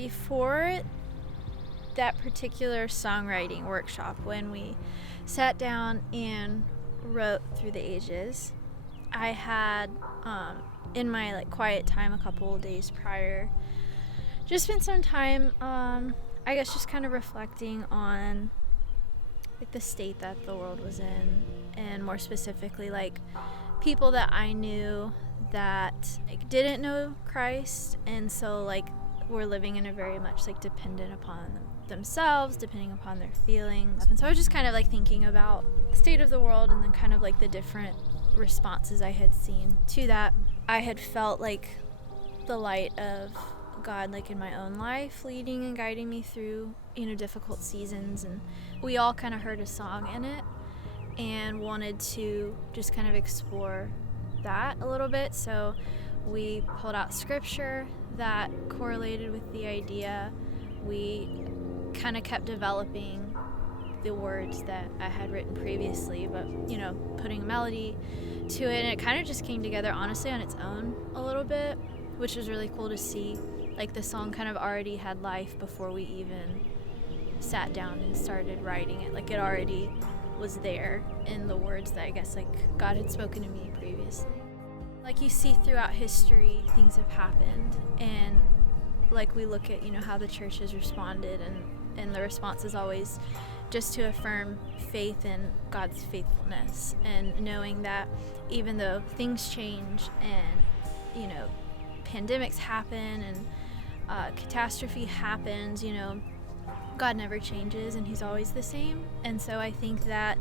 before that particular songwriting workshop, when we sat down and wrote through the ages, I had in my quiet time a couple of days prior just spent some time I guess just kind of reflecting on the state that the world was in, and more specifically people that I knew that didn't know Christ, and so were living in a very much dependent upon themselves, depending upon their feelings. And so I was just kind of thinking about the state of the world, and then kind of the different responses I had seen to that. I had felt the light of God in my own life, leading and guiding me through difficult seasons, and we all kind of heard a song in it and wanted to just kind of explore that a little bit. So we pulled out scripture that correlated with the idea. We kind of kept developing the words that I had written previously, but putting a melody to it, and it kind of just came together honestly on its own a little bit, which was really cool to see. The song kind of already had life before we even sat down and started writing it. It already was there in the words that I guess God had spoken to me previously. You see throughout history, things have happened, and we look at how the church has responded, and the response is always just to affirm faith in God's faithfulness, and knowing that even though things change and pandemics happen and catastrophe happens, God never changes, and he's always the same. And so I think that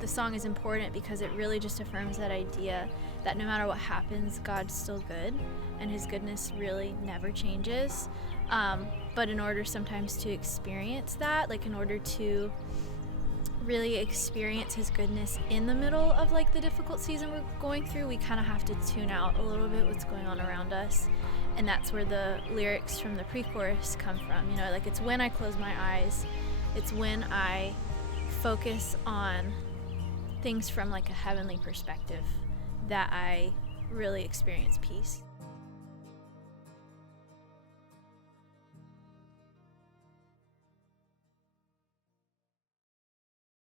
the song is important because it really just affirms that idea that no matter what happens, God's still good, and his goodness really never changes. But in order sometimes to experience that, in order to really experience his goodness in the middle of the difficult season we're going through, we kind of have to tune out a little bit what's going on around us. And that's where the lyrics from the pre-chorus come from. It's when I close my eyes, it's when I focus on things from a heavenly perspective that I really experience peace.